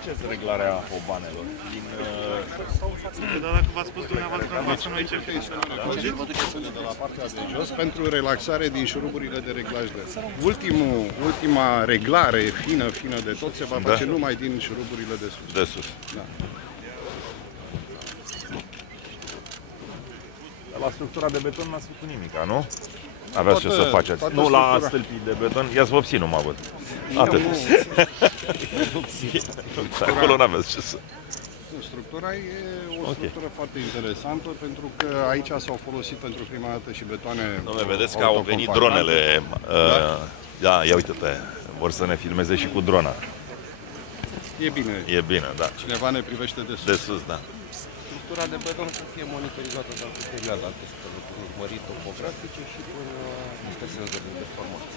faceți reglarea hobanelor? Dar dacă v-ați spus dumneavoastră în față, noi ce facem? De la partea de jos pentru relaxare din șuruburile de reglaj de. Ultima reglare fină de tot se va face numai din șuruburile de sus. De sus. Da. La structura de beton n-ați făcut nimica, nu? Aveați ce să faceți. toată Nu la structura. stâlpii de beton, i-ați vopsit, nu mă văd. Atât. Acolo n-aveți ce să... Structura e o structură foarte interesantă pentru că aici s-au folosit pentru prima dată și betoane. Dom'le, vedeți că au venit dronele. Da, ia uite-te. Vor să ne filmeze și cu drona. E bine. E bine, da. Cineva ne privește de sus. De sus, da. Structura de beton să fie monitorizată de perioada testelor urmărit topografice și prin niște senzori de performanță.